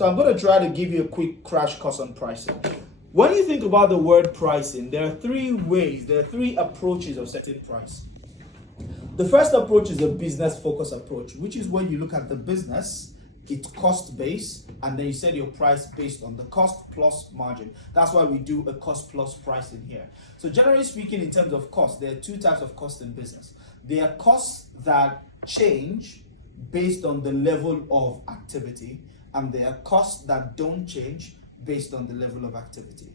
So I'm going to try to give you a quick crash course on pricing. When you think about the word pricing, there are three approaches of setting price. The first approach is a business focus approach, which is when you look at the business, its cost base, and then you set your price based on the cost plus margin. That's why we do a cost plus pricing here. So generally speaking, in terms of cost, there are two types of cost in business. There are costs that change based on the level of activity, and there are costs that don't change based on the level of activity.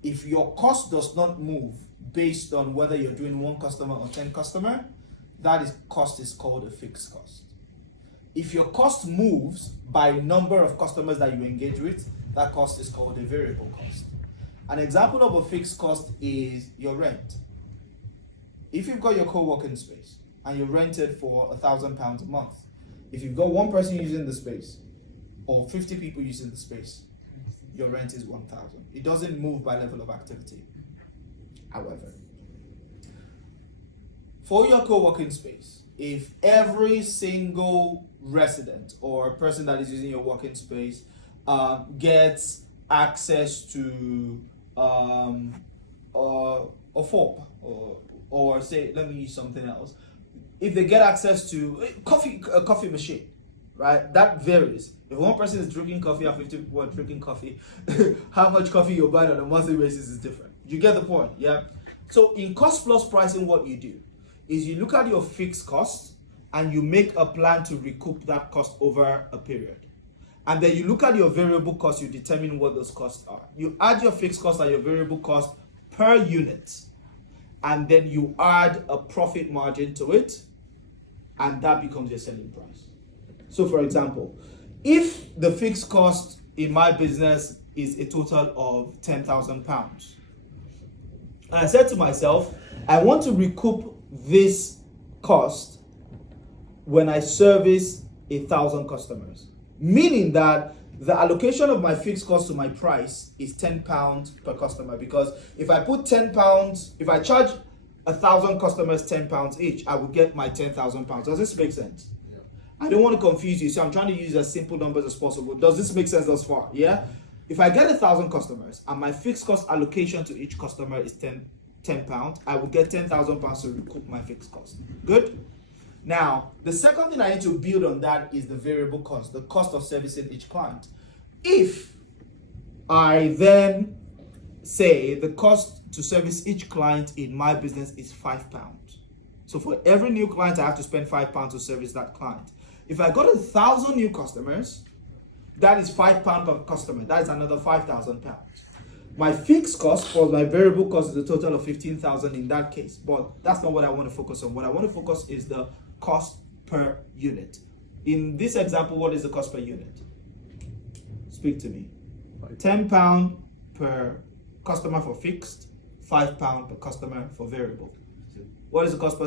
If your cost does not move based on whether you're doing 1 customer or 10 customer, cost is called a fixed cost. If your cost moves by number of customers that you engage with, that cost is called a variable cost. An example of a fixed cost is your rent. If you've got your co-working space and you rent it for £1,000 a month, if you've got 1 person using the space or 50 people using the space, your rent is 1,000. It doesn't move by level of activity. However, for your co-working space, if every single resident or person that is using your working space gets access to a fob, or say, let me use something else. If they get access to a coffee machine, right? That varies. If 1 person is drinking coffee and 50 people are drinking coffee, how much coffee you're buying on a monthly basis is different. You get the point, yeah? So in cost plus pricing, what you do is you look at your fixed costs and you make a plan to recoup that cost over a period. And then you look at your variable costs, you determine what those costs are. You add your fixed cost and your variable cost per unit, and then you add a profit margin to it, and that becomes your selling price. So for example, if the fixed cost in my business is a total of £10,000, and I said to myself, I want to recoup this cost when I service 1,000 customers, meaning that the allocation of my fixed cost to my price is £10 per customer, because if I put £10, if I charge 1,000 customers £10 each, I will get my £10,000. Does this make sense? Yeah. I don't want to confuse you, so I'm trying to use as simple numbers as possible. Does this make sense thus far? Yeah? If I get 1,000 customers and my fixed cost allocation to each customer is £10, I will get £10,000 to recoup my fixed cost. Good? Now, the second thing I need to build on that is the variable cost, the cost of servicing each client. If I then say the cost to service each client in my business is £5, so for every new client, I have to spend £5 to service that client. If I got 1,000 new customers, that is £5 per customer. That is another £5,000. My fixed cost for my variable cost is a total of 15,000 in that case, but that's not what I want to focus on. What I want to focus is the cost per unit. In this example, what is the cost per unit? Speak to me. £10 per customer for fixed, £5 per customer for variable. What is the cost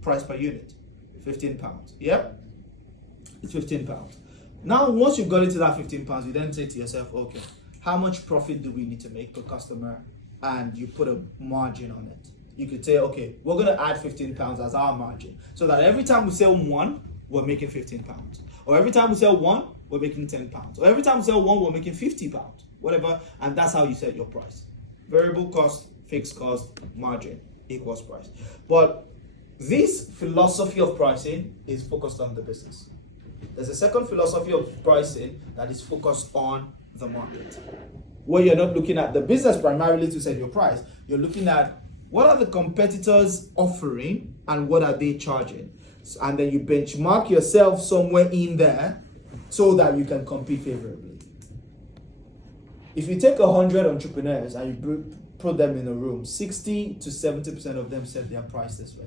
price per unit? £15. Yep, it's £15. Now, once you've got into that £15, you then say to yourself, okay, how much profit do we need to make per customer? And you put a margin on it. You could say, okay, we're going to add £15 as our margin, so that every time we sell 1, we're making £15. Or every time we sell 1, we're making £10. Or every time we sell 1, we're making £50. Whatever. And that's how you set your price. Variable cost, fixed cost, margin equals price. But this philosophy of pricing is focused on the business. There's a second philosophy of pricing that is focused on the market, where you're not looking at the business primarily to set your price. You're looking at what are the competitors offering and what are they charging, and then you benchmark yourself somewhere in there so that you can compete favorably. If you take 100 entrepreneurs and you put them in a room, 60 to 70% of them set their price this way.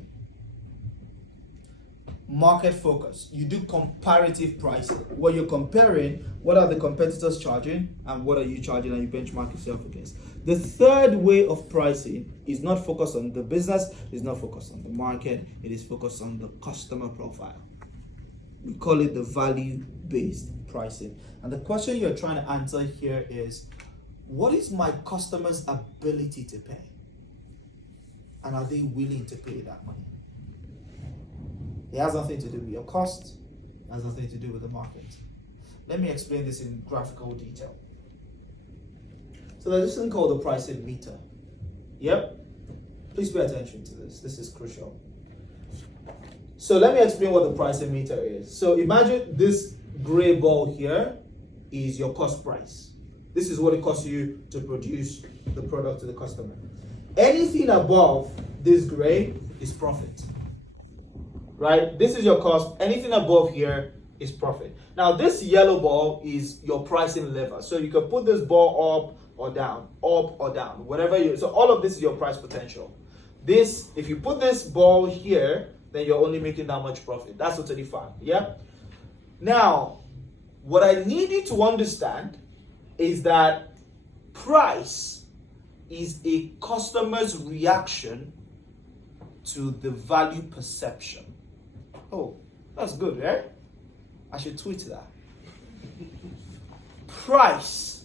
Market focus. You do comparative pricing, where you're comparing what are the competitors charging and what are you charging, and you benchmark yourself against. The third way of pricing is not focused on the business, it's not focused on the market, it is focused on the customer profile. We call it the value-based pricing. And the question you're trying to answer here is, what is my customer's ability to pay? And are they willing to pay that money? It has nothing to do with your cost. It has nothing to do with the market. Let me explain this in graphical detail. So there's this thing called the pricing meter. Yep. Please pay attention to this. This is crucial. So let me explain what the pricing meter is. So imagine this gray ball here is your cost price. This is what it costs you to produce the product to the customer. Anything above this gray is profit. Right? This is your cost. Anything above here is profit. Now this yellow ball is your pricing lever. So you can put this ball up or down, whatever you. So all of this is your price potential. This, if you put this ball here, then you're only making that much profit. That's totally fine. Yeah. Now, what I need you to understand is that price is a customer's reaction to the value perception. Oh, that's good, right? I should tweet that. Price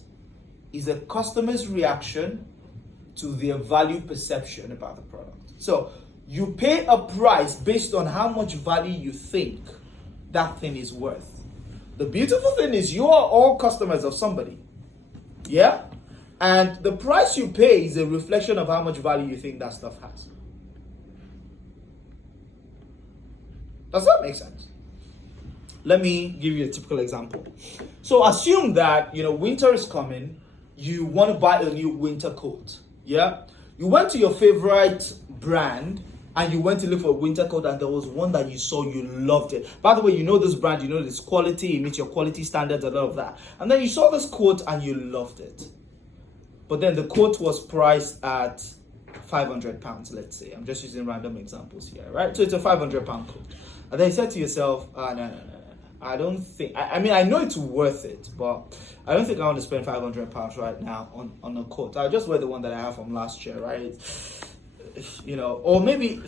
is a customer's reaction to their value perception about the product. So you pay a price based on how much value you think that thing is worth. The beautiful thing is you are all customers of somebody. Yeah? And the price you pay is a reflection of how much value you think that stuff has. Does that make sense? Let me give you a typical example. So assume that, winter is coming. You want to buy a new winter coat. Yeah? You went to your favorite brand and you went to look for a winter coat and there was one that you saw, you loved it. By the way, you know this brand, you know this quality, it meets your quality standards and all of that. And then you saw this coat and you loved it. But then the coat was priced at £500, let's say. I'm just using random examples here, right? So it's a £500 coat. And then you said to yourself, no. I don't think, I mean, I know it's worth it, but I don't think I want to spend £500 right now on a coat. I'll just wear the one that I have from last year, right? Or maybe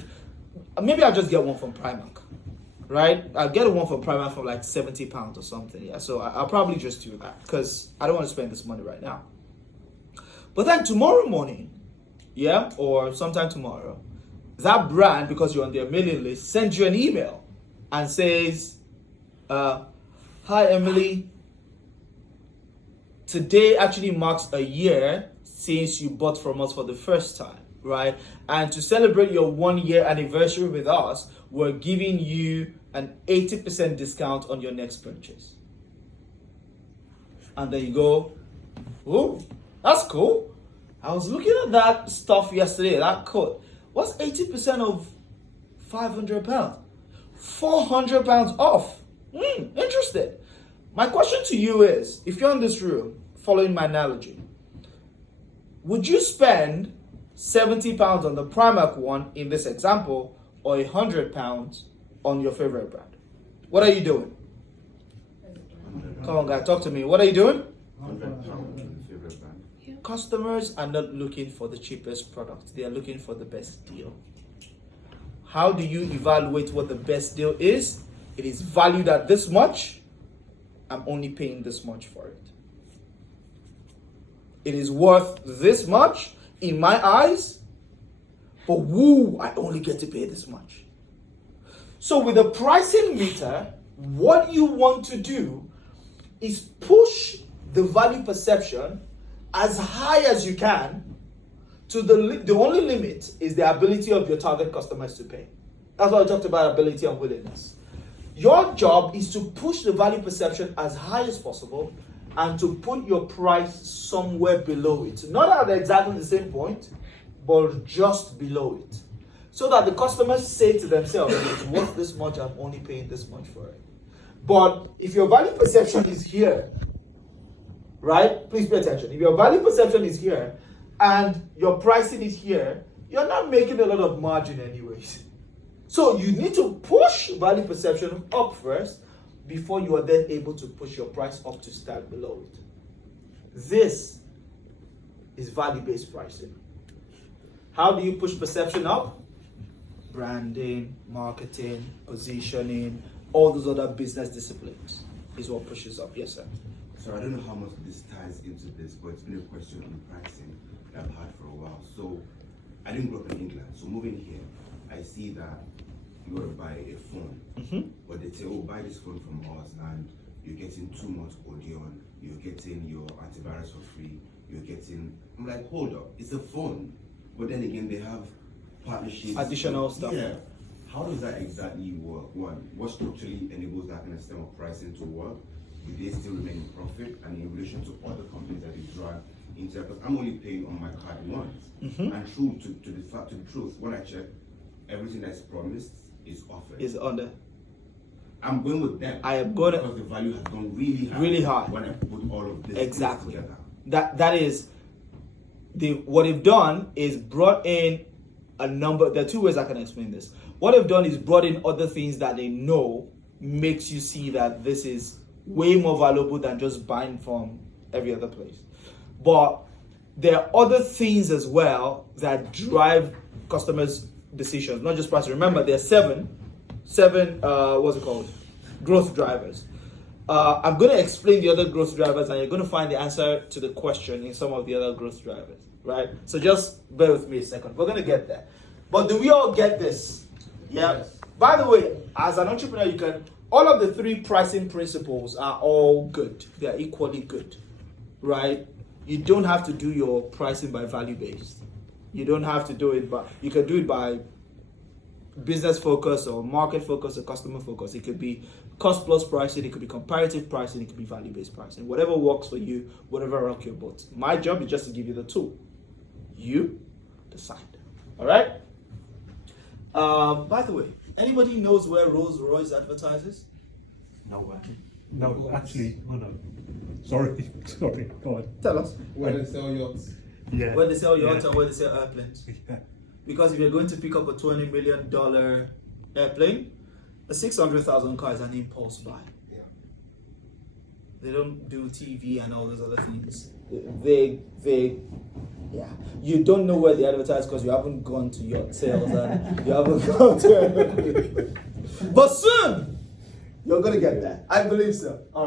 I'll just get one from Primark, right? I'll get one from Primark for like £70 or something, yeah. So I'll probably just do that because I don't want to spend this money right now. But then tomorrow morning, yeah, or sometime tomorrow, that brand, because you're on their mailing list, sends you an email and says, hi Emily, today actually marks a year since you bought from us for the first time, right? And to celebrate your 1 year anniversary with us, we're giving you an 80% discount on your next purchase. And there you go. Oh, that's cool. I was looking at that stuff yesterday, that coat. What's 80% of £500? £400 off. Interested. My question to you is, if you're in this room, following my analogy, would you spend £70 on the Primark one in this example, or £100 on your favorite brand? What are you doing? Come on, guys, talk to me. What are you doing? Favorite brand. Customers are not looking for the cheapest product. They are looking for the best deal. How do you evaluate what the best deal is? It is valued at this much. I'm only paying this much for it. It is worth this much in my eyes, but I only get to pay this much. So with the pricing meter, what you want to do is push the value perception as high as you can to the only limit is the ability of your target customers to pay. That's why I talked about ability and willingness. Your job is to push the value perception as high as possible and to put your price somewhere below it. Not at exactly the same point, but just below it. So that the customers say to themselves, it's worth this much, I'm only paying this much for it. But if your value perception is here, right? Please pay attention. If your value perception is here and your pricing is here, you're not making a lot of margin anyways. So you need to push value perception up first before you are then able to push your price up to start below it. This is value-based pricing. How do you push perception up? Branding, marketing, positioning, all those other business disciplines is what pushes up. Yes, sir. So I don't know how much this ties into this, but it's been a question on pricing that I've had for a while. So I didn't grow up in England. So moving here, I see that you want to buy a phone, but they say, oh, buy this phone from us and you're getting 2 months Odeon, you're getting your antivirus for free, you're getting. I'm like, hold up, it's a phone. But then again, they have partnerships. Additional stuff. Yeah. How does that exactly work? One, what structurally enables that kind of system of pricing to work? Do they still remain in profit? And in relation to other companies that they drag into, because I'm only paying on my card once. And true to the truth, when I check, everything that's promised is offered. Is on the. I'm going with them. I am going because the value has gone really high. Really high. When I put all of this Exactly. together. That is what they've done is brought in a number. There are two ways I can explain this. What they've done is brought in other things that they know makes you see that this is way more valuable than just buying from every other place. But there are other things as well that drive customers' decisions, not just price. Remember, there are seven what's it called? Growth drivers. I'm going to explain the other growth drivers, and you're going to find the answer to the question in some of the other growth drivers, right? So just bear with me a second. We're going to get there. But do we all get this? Yeah. Yes. By the way, as an entrepreneur, all of the three pricing principles are all good. They are equally good, right? You don't have to do your pricing by value based. You don't have to do it, but you can do it by business focus or market focus or customer focus. It could be cost plus pricing, it could be comparative pricing, it could be value based pricing. Whatever works for you, whatever rock your boat. My job is just to give you the tool. You decide. All right. By the way, anybody knows where Rolls Royce advertises? No, no, actually, oh no. Sorry, sorry, go on. Tell us. Where they sell yachts. Yeah. Where they sell yachts Yeah. or where they sell airplanes. Yeah. Because if you're going to pick up a $20 million airplane, a 600,000 car is an impulse buy. Yeah. They don't do TV and all those other things. Yeah. You don't know where they advertise because you haven't gone to yacht sales and you haven't gone to. But soon, you're gonna get there. I believe so. All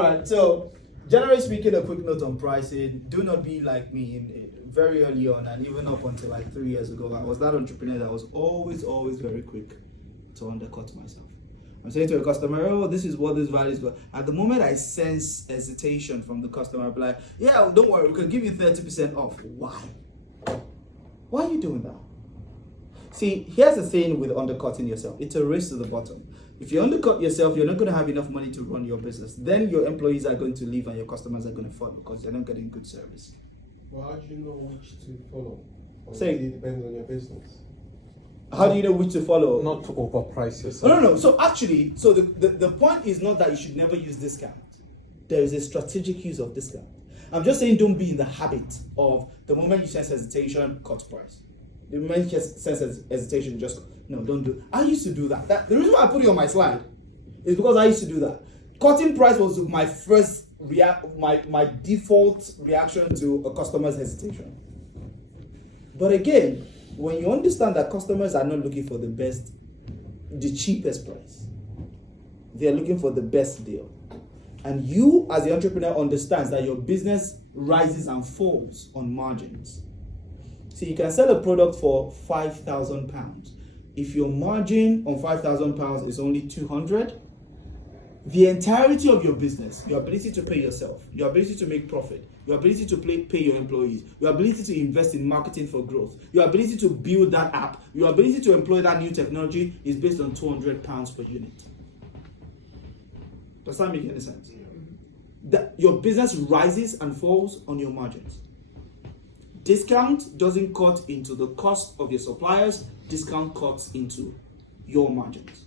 right. So, generally speaking, a quick note on pricing. Do not be like me. Very early on, and even up until like 3 years ago, I was that entrepreneur that was always very quick to undercut myself. I'm saying to a customer, oh, this is what this value is. But at the moment I sense hesitation from the customer, I'll be like, yeah, don't worry, we can give you 30% off. Why? Why are you doing that? See, here's the thing with undercutting yourself. It's a race to the bottom. If you undercut yourself, you're not going to have enough money to run your business. Then your employees are going to leave and your customers are going to follow because they're not getting good service. Well, how do you know which to follow? Or Say- it depends on your business. How do you know which to follow? Not to overprice yourself. No. So actually, the point is not that you should never use discount. There is a strategic use of discount. I'm just saying don't be in the habit of the moment you sense hesitation, cut price. The moment you sense hesitation, just no, don't do it. I used to do that. The reason why I put it on my slide is because I used to do that. Cutting price was my first my default reaction to a customer's hesitation. But again, when you understand that customers are not looking for the cheapest price, they are looking for the best deal. And you, as the entrepreneur, understands that your business rises and falls on margins. So you can sell a product for £5,000. If your margin on £5,000 is only 200, the entirety of your business, your ability to pay yourself, your ability to make profit, your ability to pay your employees, your ability to invest in marketing for growth, your ability to build that app, your ability to employ that new technology is based on £200 per unit. Does that make any sense? Your business rises and falls on your margins. Discount doesn't cut into the cost of your suppliers, discount cuts into your margins.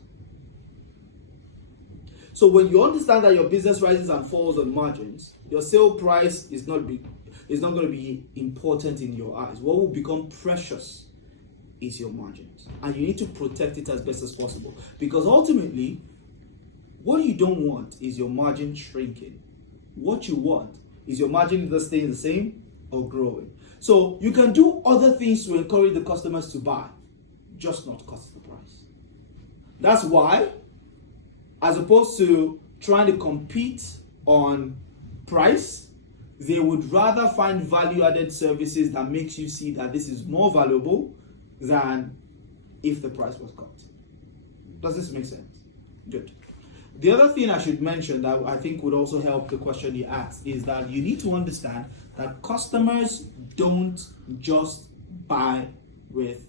So when you understand that your business rises and falls on margins, your sale price is not going to be important in your eyes. What will become precious is your margins. And you need to protect it as best as possible. Because ultimately, what you don't want is your margin shrinking. What you want is your margin either staying the same or growing. So you can do other things to encourage the customers to buy, just not cut the price. That's why, as opposed to trying to compete on price, they would rather find value-added services that makes you see that this is more valuable than if the price was cut. Does this make sense? Good. The other thing I should mention that I think would also help the question you asked is that you need to understand that customers don't just buy with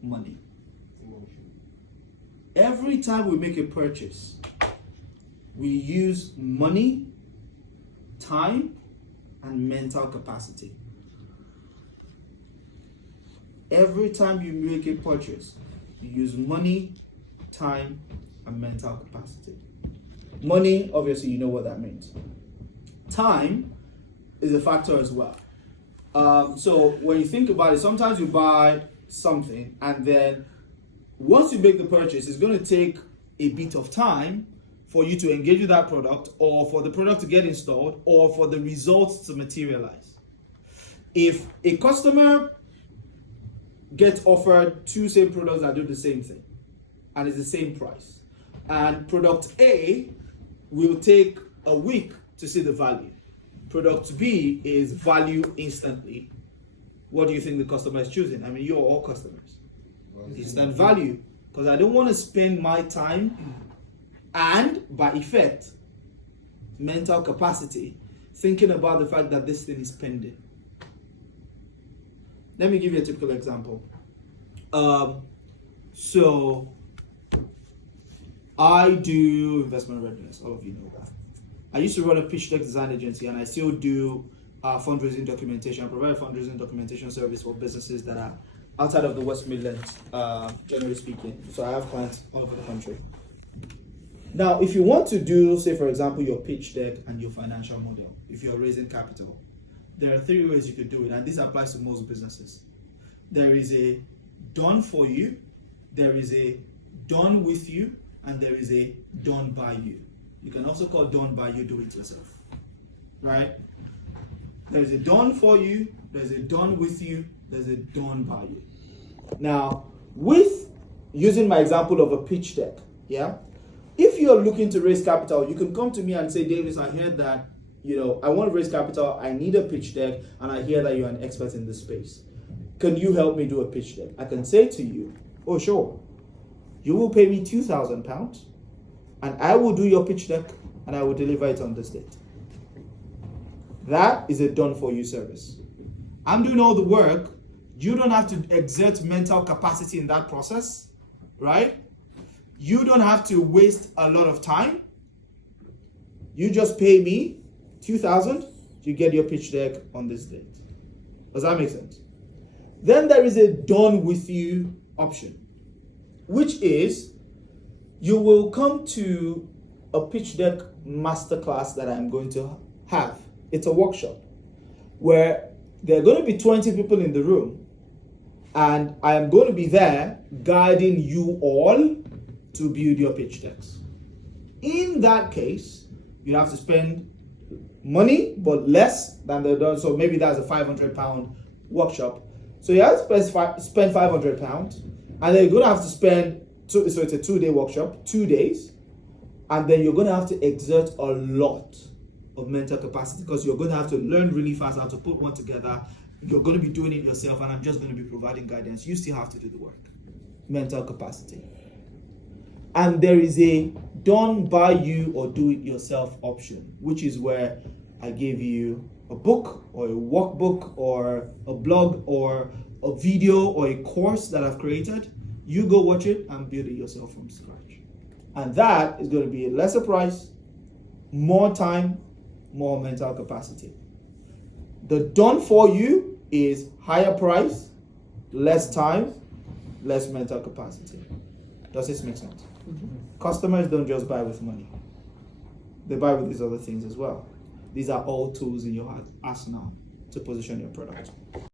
money. Emotion. Every time we make a purchase, we use money, time, and mental capacity. Every time you make a purchase, you use money, time, and mental capacity. Money, obviously, you know what that means. Time is a factor as well. So when you think about it, sometimes you buy something, and then once you make the purchase, it's going to take a bit of time for you to engage with that product, or for the product to get installed, or for the results to materialize. If a customer gets offered two same products that do the same thing, and it's the same price, and product A will take a week to see the value, product B is value instantly, what do you think the customer is choosing? I mean, you're all customers. Instant value, because I don't want to spend my time and, by effect, mental capacity thinking about the fact that this thing is pending. Let me give you a typical example. So I do investment readiness, all of you know that. I used to run a pitch deck design agency, and I still do fundraising documentation. I provide a fundraising documentation service for businesses that are outside of the West Midlands, generally speaking. So I have clients all over the country. Now, if you want to do, say for example, your pitch deck and your financial model, if you're raising capital, there are three ways you could do it, and this applies to most businesses. There is a done for you, there is a done with you, and there is a done by you. You can also call done by you, do it yourself, right? There's a done for you, there's a done with you, there's a done by you. Now, with using my example of a pitch deck, yeah, if you're looking to raise capital, you can come to me and say, Davis, I heard that, I want to raise capital, I need a pitch deck, and I hear that you're an expert in this space. Can you help me do a pitch deck? I can say to you, oh, sure. You will pay me £2,000, and I will do your pitch deck, and I will deliver it on this date. That is a done-for-you service. I'm doing all the work. You don't have to exert mental capacity in that process, right? You don't have to waste a lot of time. You just pay me $2,000 to get your pitch deck on this date. Does that make sense? Then there is a done with you option, which is you will come to a pitch deck masterclass that I'm going to have. It's a workshop where there are going to be 20 people in the room, and I am going to be there guiding you all to build your pitch decks. In that case, you have to spend money, but less than the done. So maybe that's a £500 workshop. So you have to spend £500, and then you're going to have to spend, so it's a 2-day workshop, 2 days, and then you're going to have to exert a lot of mental capacity, because you're going to have to learn really fast how to put one together. You're going to be doing it yourself, and I'm just going to be providing guidance. You still have to do the work. Mental capacity. And there is a done by you or do it yourself option, which is where I gave you a book or a workbook or a blog or a video or a course that I've created. You go watch it and build it yourself from scratch. And that is going to be a lesser price, more time, more mental capacity. The done for you is higher price, less time, less mental capacity. Does this make sense? Mm-hmm. Customers don't just buy with money. They buy with these other things as well. These are all tools in your arsenal to position your product.